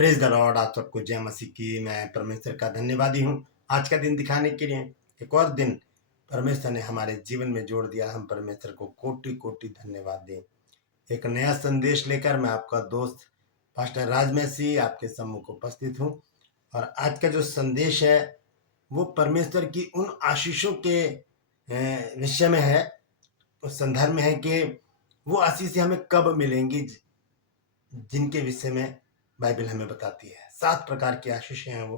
Praise the Lord. आप सबको जय मसीह की। मैं परमेश्वर का धन्यवादी हूँ आज का दिन दिखाने के लिए। एक और दिन परमेश्वर ने हमारे जीवन में जोड़ दिया। हम परमेश्वर को कोटि कोटि धन्यवाद दें। एक नया संदेश लेकर मैं आपका दोस्त पास्टर राजमसी आपके सम्मुख उपस्थित हूँ। और आज का जो संदेश है वो परमेश्वर की उन आशीषों के विषय में है, उस संदर्भ में है कि वो आशीष हमें कब मिलेंगी, जिनके विषय में बाइबल हमें बताती है। 7 प्रकार की आशीषें हैं वो।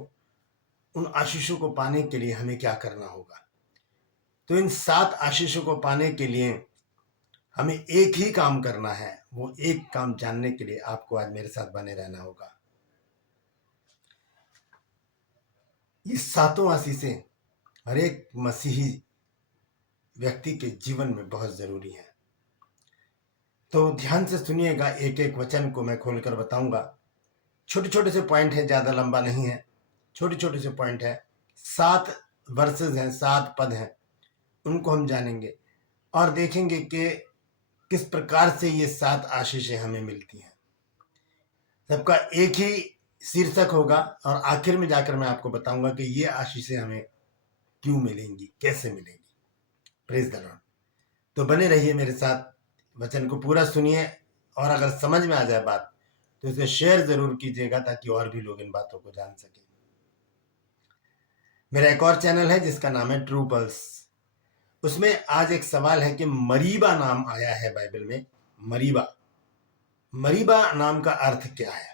उन आशीषों को पाने के लिए हमें क्या करना होगा? तो इन 7 आशीषों को पाने के लिए हमें एक ही काम करना है। वो एक काम जानने के लिए आपको आज मेरे साथ बने रहना होगा। ये 7 आशीषें हर एक मसीही व्यक्ति के जीवन में बहुत जरूरी है। तो ध्यान से सुनिएगा, एक एक वचन को मैं खोलकर बताऊंगा। छोटे छोटे से पॉइंट है, ज्यादा लंबा नहीं है, छोटे छोटे से पॉइंट है। 7 वर्सेस हैं, 7 पद हैं, उनको हम जानेंगे और देखेंगे कि किस प्रकार से ये 7 आशीषें हमें मिलती हैं। सबका एक ही शीर्षक होगा और आखिर में जाकर मैं आपको बताऊंगा कि ये आशीषें हमें क्यों मिलेंगी, कैसे मिलेंगी। Praise the Lord. तो बने रहिए मेरे साथ, वचन को पूरा सुनिए और अगर समझ में आ जाए बात तो इसे शेयर जरूर कीजिएगा ताकि और भी लोग इन बातों को जान सकें। मेरा एक और चैनल है जिसका नाम है ट्रू पल्स। उसमें आज एक सवाल है कि मरीबा नाम आया है बाइबल में। मरीबा नाम का अर्थ क्या है?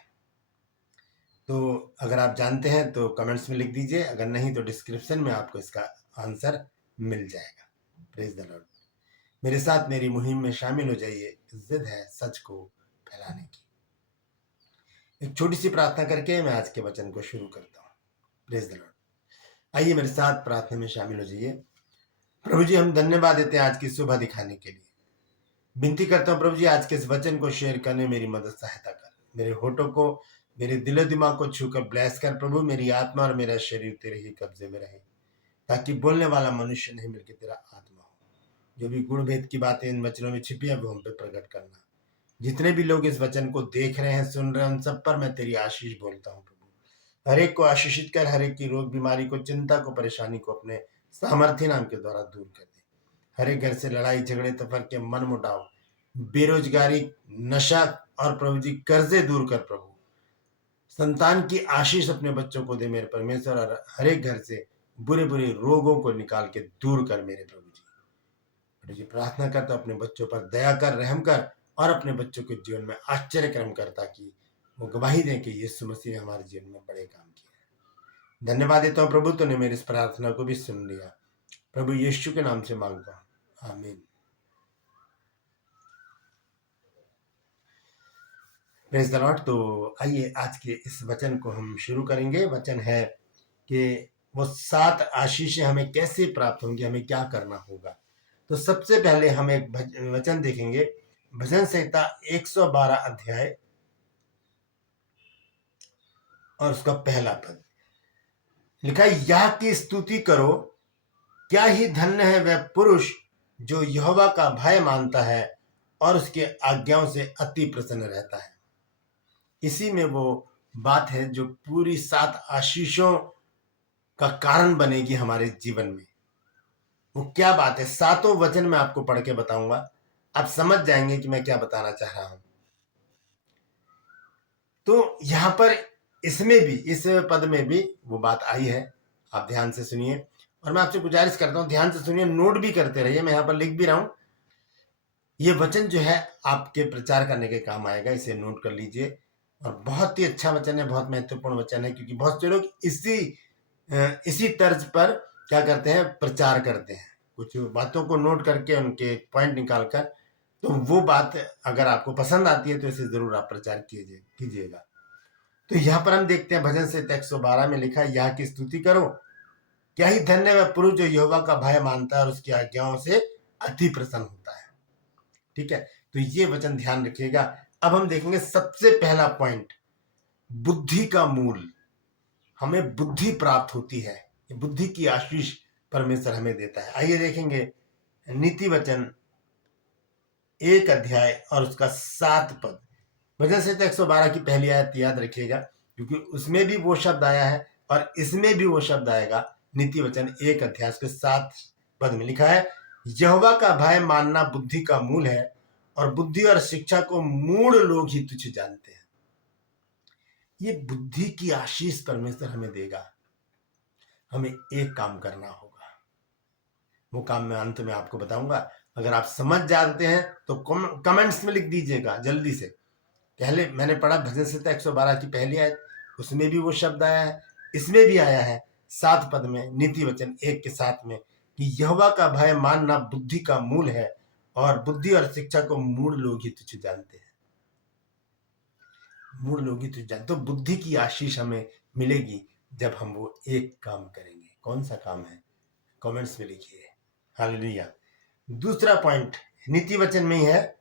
तो अगर आप जानते हैं तो कमेंट्स में लिख दीजिए, अगर नहीं तो डिस्क्रिप्शन में आपको इसका आंसर मिल जाएगा। Praise the Lord. मेरे साथ मेरी मुहिम में शामिल हो जाइए। जिद है सच को फैलाने की। एक छोटी सी प्रार्थना करके मैं आज के वचन को शुरू करता हूँ। Praise the Lord. आइए मेरे साथ प्रार्थना में शामिल हो जाइए। प्रभु जी, हम धन्यवाद देते हैं आज की सुबह दिखाने के लिए। विनती करता हूँ प्रभु जी, आज के इस वचन को शेयर करने मेरी मदद सहायता कर। मेरे होठों को, मेरे दिलो दिमाग को छूकर ब्लेस कर प्रभु। मेरी आत्मा और मेरा शरीर तेरे ही कब्जे में रहे, ताकि बोलने वाला मनुष्य नहीं बल्कि तेरा आत्मा हो। जो भी गुण भेद की बातें इन वचनों में छिपी है वो हम पे प्रकट करना। जितने भी लोग इस वचन को देख रहे हैं, सुन रहे हैं, उन सब पर मैं तेरी आशीष बोलता हूँ प्रभु। हर एक को आशीषित कर, हर एक की रोग बीमारी को, चिंता को, परेशानी को अपने सामर्थ्य नाम के द्वारा दूर कर दे। हर एक घर से लड़ाई झगड़े, तफरके, मन मुटाव, बेरोजगारी, नशा और प्रभु जी कर्जे दूर कर प्रभु। संतान की आशीष अपने बच्चों को दे मेरे परमेश्वर, और हर एक घर से बुरे बुरे रोगों को निकाल के दूर कर मेरे प्रभु जी। प्रभु जी प्रार्थना करता अपने बच्चों पर दया कर, रहम कर और अपने बच्चों के जीवन में आश्चर्य कर्म कर, ताकि वो गवाही दें कि यीशु मसीह ने हमारे जीवन में बड़े काम किए हैं। धन्यवाद देता हूँ प्रभु, तूने मेरी इस प्रार्थना को भी सुन लिया। प्रभु यीशु के नाम से मांगता हूँ, आमीन। Praise the Lord. तो आइए आज के इस वचन को हम शुरू करेंगे। वचन है कि वो 7 आशीषें हमें कैसे प्राप्त होंगी, हमें क्या करना होगा। तो सबसे पहले हम एक वचन देखेंगे, भजन संहिता 112 अध्याय और उसका पहला पद। लिखा है, यह की स्तुति करो, क्या ही धन्य है वह पुरुष जो यहोवा का भय मानता है और उसके आज्ञाओं से अति प्रसन्न रहता है। इसी में वो बात है जो पूरी 7 आशीषों का कारण बनेगी हमारे जीवन में। वो क्या बात है? 7 वचन मैं आपको पढ़ के बताऊंगा, आप समझ जाएंगे कि मैं क्या बताना चाह रहा हूं। तो यहां पर इसमें भी, इस पद में भी वो बात आई है। आप ध्यान से सुनिए और मैं आपसे गुजारिश करता हूं ध्यान से सुनिए, नोट भी करते रहिए। मैं यहां पर लिख भी रहा हूं। ये वचन जो है आपके प्रचार करने के काम आएगा, इसे नोट कर लीजिए। और बहुत ही अच्छा वचन है, बहुत महत्वपूर्ण वचन है, क्योंकि बहुत से लोग इसी तर्ज पर क्या करते हैं, प्रचार करते हैं। कुछ बातों को नोट करके उनके पॉइंट निकाल कर, तो वो बात अगर आपको पसंद आती है तो इसे जरूर आप प्रचार कीजिएगा। तो यहाँ पर हम देखते हैं भजन संहिता 112 में लिखा है, यह की स्तुति करो, क्या ही धन्य वह पुरुष जो यहोवा का भय मानता है और उसकी आज्ञाओं से अति प्रसन्न होता है। ठीक है, तो ये वचन ध्यान रखिएगा। अब हम देखेंगे सबसे पहला पॉइंट, बुद्धि का मूल। हमें बुद्धि प्राप्त होती है, बुद्धि की आशीष परमेश्वर हमें देता है। आइए देखेंगे नीति वचन 1 अध्याय और उसका 7 पद। भजन संहिता 112 की पहली आयत याद रखिएगा, क्योंकि उसमें भी वो शब्द आया है और इसमें भी वो शब्द आएगा। नीति वचन 1 अध्याय के 7 पद में लिखा है, यहोवा का भय मानना बुद्धि का मूल है और बुद्धि और शिक्षा को मूढ़ लोग ही तुच्छ जानते हैं। ये बुद्धि की आशीष परमेश्वर हमें देगा। हमें एक काम करना होगा, वो काम मैं अंत में आपको बताऊंगा। अगर आप समझ जानते हैं तो कमेंट्स में लिख दीजिएगा जल्दी से। पहले मैंने पढ़ा भजन संहिता 112 की पहली आयत, उसमें भी वो शब्द आया है, इसमें भी आया है 7 पद में, नीति वचन 1 के 7 में, कि यहोवा का भय मानना बुद्धि का मूल है और बुद्धि और शिक्षा को मूढ़ लोग ही तुच्छ जानते हैं। मूढ़ लोग ही तुच्छ जानते। तो बुद्धि की आशीष हमें मिलेगी जब हम वो एक काम करेंगे। कौन सा काम है? कमेंट्स में लिखिए। हालेलुया। दूसरा पॉइंट नीति वचन में ही है,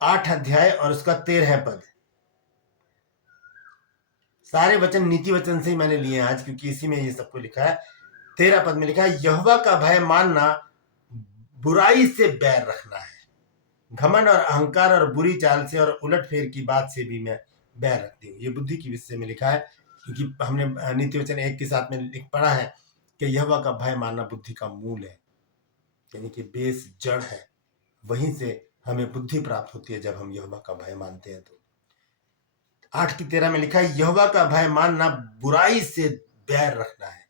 8 अध्याय और उसका 13 पद। सारे वचन नीति वचन से ही मैंने लिए आज, क्योंकि इसी में ये सबको लिखा है। 13 पद में लिखा है, यहोवा का भय मानना बुराई से बैर रखना है। घमंड और अहंकार और बुरी चाल से और उलटफेर की बात से भी मैं बैर रखती हूँ। ये बुद्धि की विषय में लिखा है, क्योंकि हमने नीति वचन 1 के साथ में लिख पढ़ा है कि यहोवा का भय मानना बुद्धि का मूल है, यानी कि बेस जड़ है। वहीं से हमें बुद्धि प्राप्त होती है जब हम यहोवा का भय मानते हैं। तो 8 की 13 में लिखा है, यहोवा का भय मानना बुराई से बैर रखना है।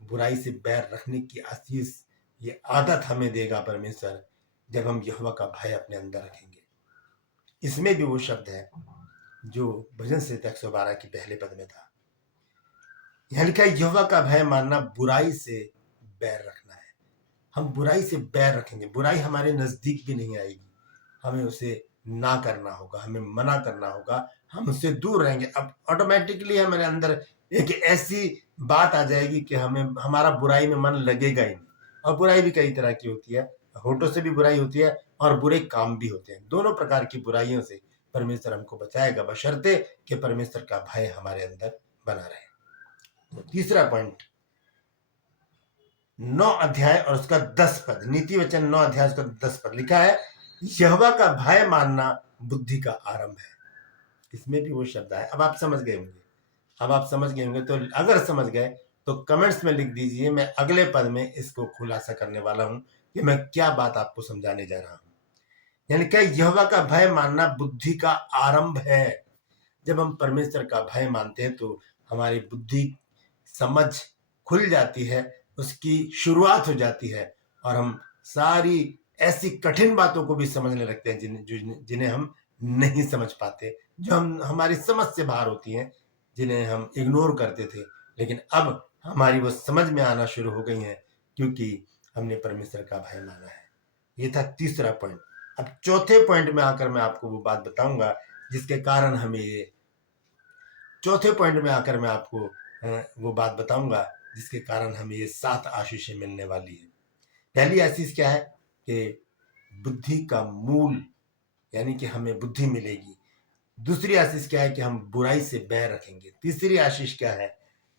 बुराई से बैर रखने की आशीष, ये आदत हमें देगा परमेश्वर जब हम यहोवा का भय अपने अंदर रखेंगे। इसमें भी वो शब्द है जो भजन संहिता 112 की पहले पद में था। यहां लिखा है, यहोवा का भय मानना बुराई से बैर रखना है। हम बुराई से बैर रखेंगे, बुराई हमारे नजदीक भी नहीं आएगी। हमें उसे ना करना होगा, हमें मना करना होगा, हम उससे दूर रहेंगे। अब ऑटोमेटिकली हमारे अंदर एक ऐसी बात आ जाएगी कि हमें हमारा बुराई में मन लगेगा ही नहीं। और बुराई भी कई तरह की होती है, होठों से भी बुराई होती है और बुरे काम भी होते हैं। दोनों प्रकार की बुराइयों से परमेश्वर हमको बचाएगा, बशर्ते कि परमेश्वर का भय हमारे अंदर बना रहे। तो तीसरा पॉइंट 9 अध्याय और उसका 10 पद, नीति वचन 9 अध्याय उसका 10 पद लिखा है, यहोवा का भय मानना बुद्धि का आरंभ है। इसमें भी वो शब्द है। अब आप समझ गए होंगे, तो अगर समझ गए तो कमेंट्स में लिख दीजिए। मैं अगले पद में इसको खुलासा करने वाला हूं कि मैं क्या बात आपको समझाने जा रहा हूं। यानी कि यहोवा का भय मानना बुद्धि का आरंभ है। जब हम परमेश्वर का भय मानते हैं तो हमारी बुद्धि समझ खुल जाती है, उसकी शुरुआत हो जाती है और हम सारी ऐसी कठिन बातों को भी समझने लगते हैं जिन्हें हम नहीं समझ पाते, जो हम हमारी समझ से बाहर होती हैं, जिन्हें हम इग्नोर करते थे, लेकिन अब हमारी वो समझ में आना शुरू हो गई हैं क्योंकि हमने परमेश्वर का भय माना है। ये था तीसरा पॉइंट। अब चौथे पॉइंट में आकर मैं आपको वो बात बताऊंगा जिसके कारण हमें ये चौथे पॉइंट में आकर मैं आपको वो बात बताऊंगा जिसके कारण हमें ये 7 आशीषें मिलने वाली है। पहली आशीष क्या है कि बुद्धि का मूल, यानी कि हमें बुद्धि मिलेगी। दूसरी आशीष क्या है कि हम बुराई से बैर रखेंगे। तीसरी आशीष क्या है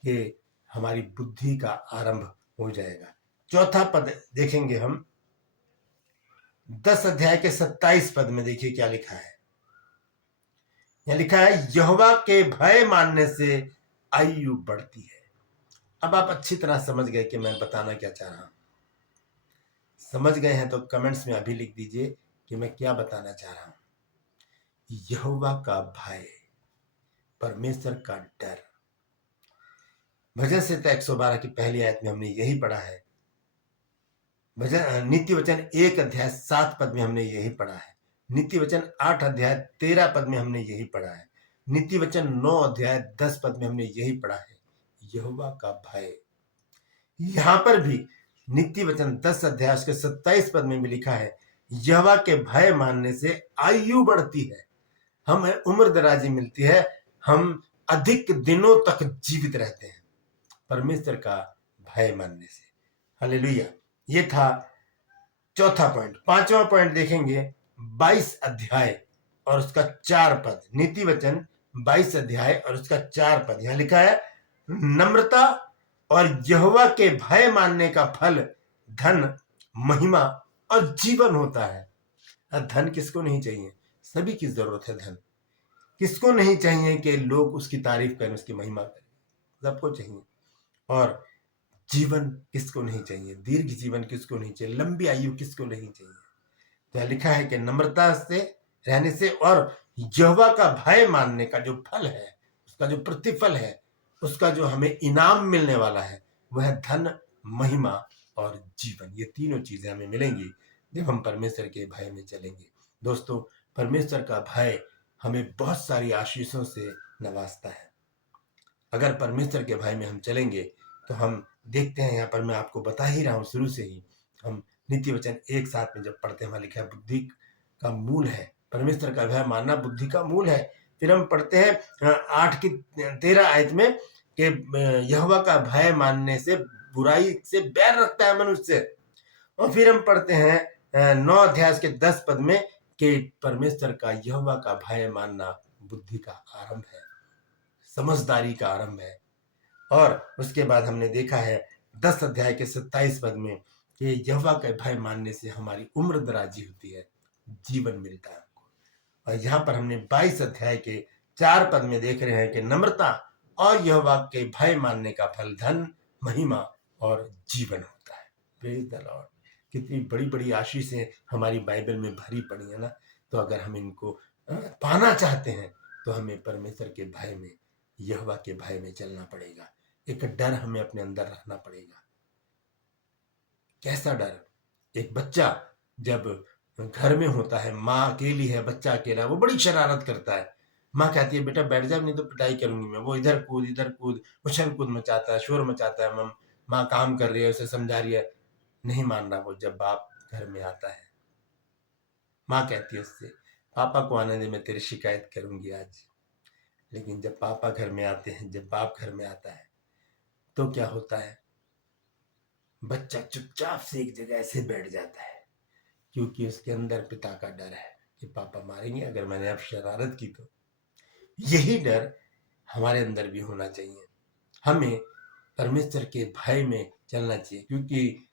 कि हमारी बुद्धि का आरंभ हो जाएगा। चौथा पद देखेंगे हम 10 अध्याय के 27 पद में। देखिए क्या लिखा है। यह लिखा है, यहोवा के भय मानने से आयु बढ़ती है। अब आप अच्छी तरह समझ गए कि मैं बताना क्या चाह रहा हूं। समझ गए हैं तो कमेंट्स में अभी लिख दीजिए कि मैं क्या बताना चाह रहा हूं। यहोवा का भय, परमेश्वर का डर। भजन संहिता 112 की पहली आयत में हमने यही पढ़ा है। नीति वचन 1 अध्याय 7 पद में हमने यही पढ़ा है। नीति वचन 8 अध्याय 13 पद में हमने यही पढ़ा है। नीति वचन 9 अध्याय 10 पद में हमने यही पढ़ा है, यहोवा का भय। यहां पर भी नीति वचन 10 अध्याय उसके 27 पद में भी लिखा है, यहोवा के भय मानने से आयु बढ़ती है, हमें उम्र दराजी मिलती है, हम अधिक दिनों तक जीवित रहते हैं परमेश्वर का भय मानने से। हालेलुया। ये था चौथा पॉइंट। पांचवा पॉइंट देखेंगे 22 अध्याय और उसका 4 पद। नीति वचन 22 अध्याय और उसका 4 पद। यहां लिखा है, नम्रता और यहोवा के भय मानने का फल धन, महिमा और जीवन होता है। धन किसको नहीं चाहिए? सभी की जरूरत है धन। किसको नहीं चाहिए कि लोग उसकी तारीफ करें, उसकी महिमा करें? सबको चाहिए। और जीवन किसको नहीं चाहिए? दीर्घ जीवन किसको नहीं चाहिए? लंबी आयु किसको नहीं चाहिए? तो लिखा है कि नम्रता से रहने से और यहोवा का भय मानने का जो फल है, उसका जो प्रतिफल है, उसका जो हमें इनाम मिलने वाला है, वह धन, महिमा और जीवन। ये तीनों चीजें हमें मिलेंगी जब हम परमेश्वर के भय में चलेंगे। दोस्तों, परमेश्वर का भय हमें बहुत सारी आशीषों से नवाजता है। अगर परमेश्वर के भय में हम चलेंगे तो हम देखते हैं, यहाँ पर मैं आपको बता ही रहा हूँ शुरू से ही, हम नीति वचन एक साथ में जब पढ़ते हैं, वहां लिखा है बुद्धि का मूल है, परमेश्वर का भय मानना बुद्धि का मूल है। फिर हम पढ़ते हैं 8 की 13 आयत में कि यहोवा का भय मानने से बुराई से बैर रखता है मनुष्य। और फिर हम पढ़ते हैं 9 अध्याय के 10 पद में कि परमेश्वर का यहोवा का भय मानना बुद्धि का आरंभ है, समझदारी का आरंभ है। और उसके बाद हमने देखा है 10 अध्याय के 27 पद में कि यहोवा का भय मानने से हमारी उम्र दराजी होती है, जीवन मिलता है हमको। और यहाँ पर हमने 22 अध्याय के 4 पद में देख रहे हैं कि नम्रता और यहोवा के भय मानने का फल धन, महिमा और जीवन होता है। Praise the Lord. कितनी बड़ी बड़ी आशीषें हमारी बाइबल में भरी पड़ी है ना। तो अगर हम इनको पाना चाहते हैं तो हमें परमेश्वर के भय में, यहोवा के भय में चलना पड़ेगा। एक डर हमें अपने अंदर रखना पड़ेगा। कैसा डर? एक बच्चा जब घर में होता है, माँ अकेली है, बच्चा अकेला है, वो बड़ी शरारत करता है। माँ कहती है बेटा बैठ जा, नहीं तो पिटाई करूंगी मैं। वो इधर कूद उछल कूद मचाता है, शोर मचाता है। माँ काम कर रही है, उसे समझा रही है, नहीं मान रहा वो। जब बाप घर में आता है, माँ कहती है उससे पापा को आने दे, मैं तेरी शिकायत करूंगी आज। लेकिन जब पापा घर में आते हैं, जब बाप घर में आता है, तो क्या होता है? बच्चा चुपचाप से एक जगह ऐसे बैठ जाता है, क्योंकि उसके अंदर पिता का डर है कि पापा मारेंगे अगर मैंने अब शरारत की तो। यही डर हमारे अंदर भी होना चाहिए। हमें परमेश्वर के भय में चलना चाहिए, क्योंकि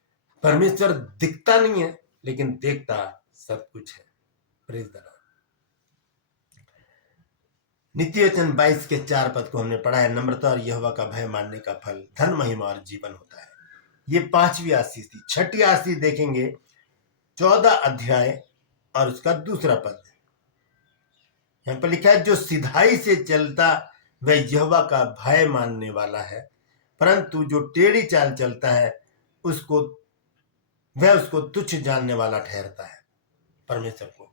परमेश्वर दिखता नहीं है लेकिन देखता सब कुछ है। Praise the Lord. नीति वचन 22 के 4 पद को हमने पढ़ा है, नम्रता और यहोवा का भय मानने का फल धन, महिमा और जीवन होता है। ये 5वीं आशीष थी। 6ठी आशीष देखेंगे 14 अध्याय और उसका 2 पद। यहाँ पर लिखा है, जो सिधाई से चलता वह यहोवा का भय मानने वाला है, परंतु जो टेढ़ी चाल चलता है वह उसको तुच्छ जानने वाला ठहरता है, परमेश्वर को।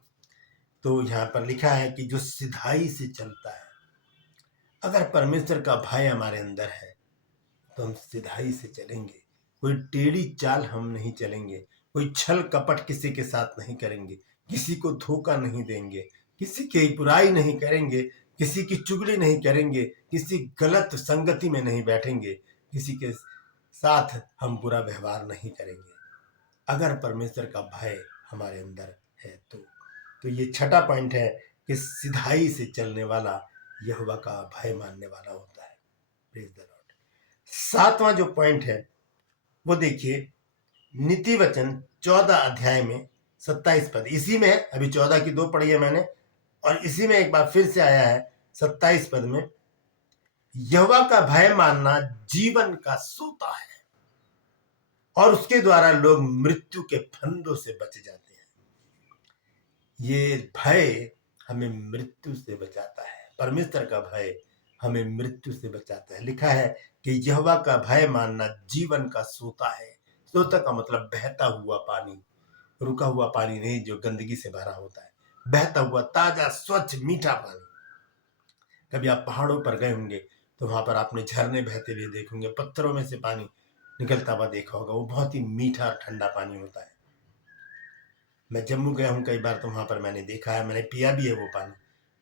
तो यहाँ पर लिखा है कि जो सिधाई से चलता है, अगर परमेश्वर का भय हमारे अंदर है तो हम सिधाई से चलेंगे। कोई टेढ़ी चाल हम नहीं चलेंगे, कोई छल कपट किसी के साथ नहीं करेंगे, किसी को धोखा नहीं देंगे, किसी की बुराई नहीं करेंगे, किसी की चुगली नहीं करेंगे, किसी गलत संगति में नहीं बैठेंगे, किसी के साथ हम बुरा व्यवहार नहीं करेंगे। अगर परमेश्वर का भय हमारे अंदर है तो ये 6ठा पॉइंट है कि सिधाई से चलने वाला यहोवा का भय मानने वाला होता है। Praise the Lord. 7वां जो पॉइंट है वो देखिए, नीति वचन 14 अध्याय में 27 पद। इसी में है, अभी 14 की 2 पढ़ी है मैंने, और इसी में एक बार फिर से आया है 27 पद में, यहोवा का भय मानना जीवन का सोता है और उसके द्वारा लोग मृत्यु के फंदों से बच जाते हैं। ये भय हमें मृत्यु से बचाता है। परमेश्वर का भय हमें मृत्यु से बचाता है। लिखा है कि यहोवा का भय मानना जीवन का सोता है। सोता का मतलब बहता हुआ पानी, रुका हुआ पानी नहीं जो गंदगी से भरा होता है, बहता हुआ ताजा स्वच्छ मीठा पानी। कभी आप पहाड़ों पर गए होंगे तो वहां पर आपने झरने बहते हुए देखेंगे, पत्थरों में से पानी निकलता हुआ देखा होगा। वो बहुत ही मीठा और ठंडा पानी होता है। मैं जम्मू गया हूँ कई बार, तो वहां पर मैंने देखा है, मैंने पिया भी है वो पानी।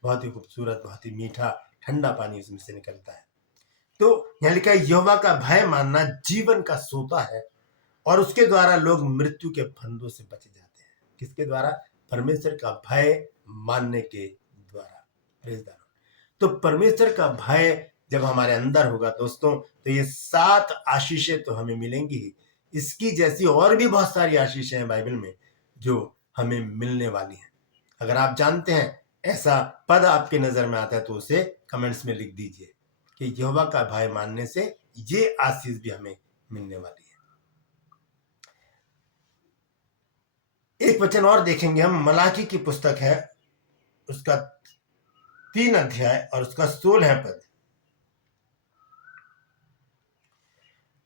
बहुत ही खूबसूरत, बहुत ही मीठा ठंडा पानी उसमें से निकलता है। तो यहाँ लिखा है, यहोवा का भय मानना जीवन का सोता है और उसके द्वारा लोग मृत्यु के फंदों से बच जाते हैं। किसके द्वारा? परमेश्वर का भय मानने के द्वारा। Praise the Lord. तो परमेश्वर का भय जब हमारे अंदर होगा दोस्तों, तो ये 7 आशीषें तो हमें मिलेंगी ही। इसकी जैसी और भी बहुत सारी आशीषें हैं बाइबल में जो हमें मिलने वाली हैं। अगर आप जानते हैं ऐसा पद आपके नजर में आता है तो उसे कमेंट्स में लिख दीजिए कि यहोवा का भय मानने से ये आशीष भी हमें मिलने वाली है। एक वचन और देखेंगे हम, मलाकी की पुस्तक है, उसका 3 अध्याय और उसका 16 पद।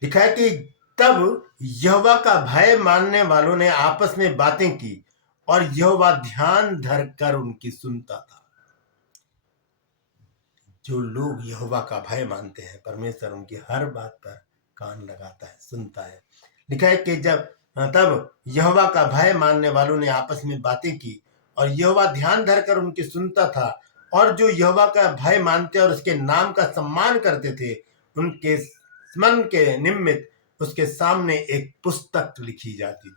लिखा है कि तब यहोवा का भय मानने वालों ने आपस में बातें की और यहोवा ध्यान धरकर उनकी सुनता था। जो लोग यहोवा का भय मानते हैं, परमेश्वर उनकी हर बात पर कान लगाता है, सुनता है। लिखा है कि तब यहोवा का भय मानने वालों ने आपस में बातें की और यहोवा ध्यान धरकर उनकी सुनता था, और जो यहोवा का भय मानते और उसके नाम का सम्मान करते थे, उनके स्मरण के निमित्त उसके सामने एक पुस्तक लिखी जाती थी।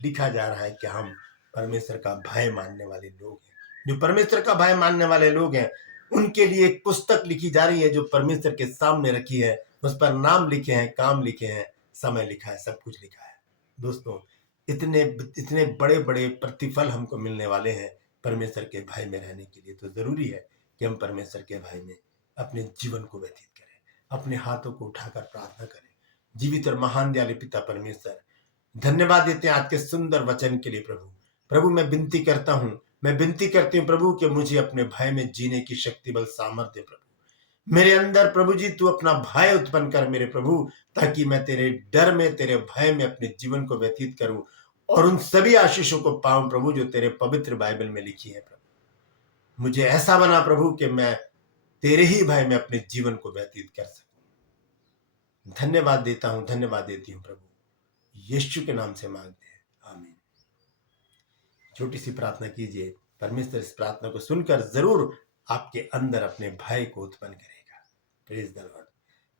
लिखा जा रहा है कि हम परमेश्वर का भय मानने वाले लोग हैं। जो परमेश्वर का भय मानने वाले लोग हैं, उनके लिए एक पुस्तक लिखी जा रही है जो परमेश्वर के सामने रखी है। उस पर नाम लिखे हैं, काम लिखे हैं, समय लिखा है, सब कुछ लिखा है। दोस्तों, इतने इतने बड़े बड़े प्रतिफल हमको मिलने वाले हैं परमेश्वर के भय में रहने के लिए। तो जरूरी है कि हम परमेश्वर के भय में अपने जीवन को व्यतीत करें, अपने हाथों को उठाकर प्रार्थना करें। जीवित और महान दयालु पिता परमेश्वर, धन्यवाद देते हैं आज के सुंदर वचन के लिए। प्रभु मैं विनती करता हूँ, मैं विनती करती हूँ प्रभु कि मुझे अपने भय में जीने की शक्ति बल सामर्थ्य प्रभु मेरे अंदर प्रभु जी तू अपना भय उत्पन्न कर मेरे प्रभु, ताकि मैं तेरे डर में, तेरे भय में अपने जीवन को व्यतीत करूं और उन सभी आशीषों को पाऊं प्रभु जो तेरे पवित्र बाइबल में लिखी है। प्रभु मुझे ऐसा बना प्रभु कि मैं तेरे ही भय में अपने जीवन को व्यतीत कर सकूं। धन्यवाद देता हूं, धन्यवाद देती हूं प्रभु, यीशु के नाम से मांगते हैं, आमीन। छोटी सी प्रार्थना कीजिए, परमेश्वर इस प्रार्थना को सुनकर जरूर आपके अंदर अपने भय को उत्पन्न करेगा। Praise the Lord.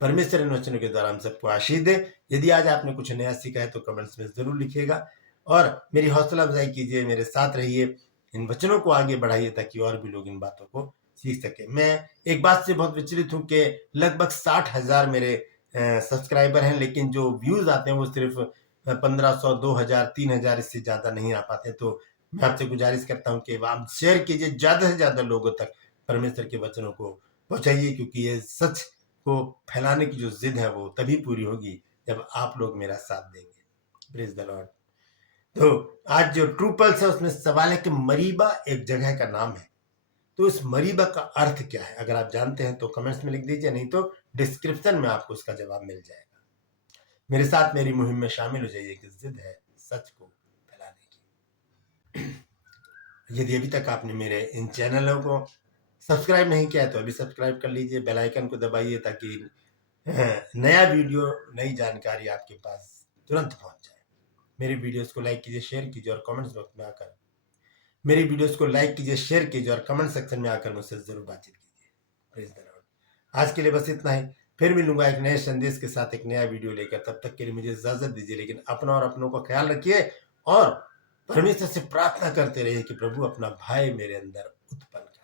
परमेश्वर इन वचनों के द्वारा हम सबको आशीष दे। यदि आज आपने कुछ नया सीखा है तो कमेंट्स में जरूर लिखिएगा और मेरी हौसला अफजाई कीजिए, मेरे साथ रहिए, इन वचनों को आगे बढ़ाइए ताकि और भी लोग इन बातों को सीख सके। मैं एक बात से बहुत विचलित हूँ कि लगभग 60,000 मेरे सब्सक्राइबर हैं, लेकिन जो व्यूज आते हैं वो सिर्फ 1500, 2000, 3000, इससे ज्यादा नहीं आ पाते। तो मैं आपसे गुजारिश करता हूँ कि आप शेयर कीजिए, ज्यादा से ज्यादा लोगों तक परमेश्वर के वचनों को पहुंचाइए, क्योंकि ये सच को फैलाने की जो जिद है वो तभी पूरी होगी जब आप लोग मेरा साथ देंगे। Praise the Lord. तो आज जो ट्रू पल्स है उसमें सवाल है कि मरीबा एक जगह का नाम है, तो इस मरीबा का अर्थ क्या है? अगर आप जानते हैं तो कमेंट्स में लिख दीजिए, नहीं तो डिस्क्रिप्शन में आपको उसका जवाब मिल जाएगा। मेरे साथ मेरी मुहिम में शामिल हो जाइए कि जिद है सच को फैलाने की। यदि अभी तक आपने मेरे इन चैनलों को सब्सक्राइब नहीं किया है तो अभी सब्सक्राइब कर लीजिए, बेल आइकन को दबाइए ताकि नया वीडियो, नई जानकारी आपके पास तुरंत पहुंच जाए। मेरी वीडियोस को लाइक कीजिए, शेयर कीजिए और कमेंट्स बॉक्स में आकर मेरी वीडियोस को लाइक कीजिए, शेयर कीजिए और कमेंट सेक्शन में आकर मुझसे जरूर बातचीत कीजिए। Praise the Lord. आज के लिए बस इतना ही, फिर मिलूंगा एक नए संदेश के साथ, एक नया वीडियो लेकर। तब तक के लिए मुझे इजाजत दीजिए, लेकिन अपना और अपनों का ख्याल रखिए और परमेश्वर से प्रार्थना करते रहिए कि प्रभु अपना भय मेरे अंदर उत्पन्न कर।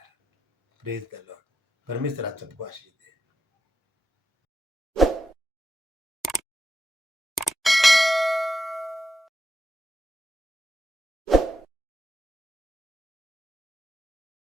Praise the Lord. परमेश्वर आप सबको आशीष दे।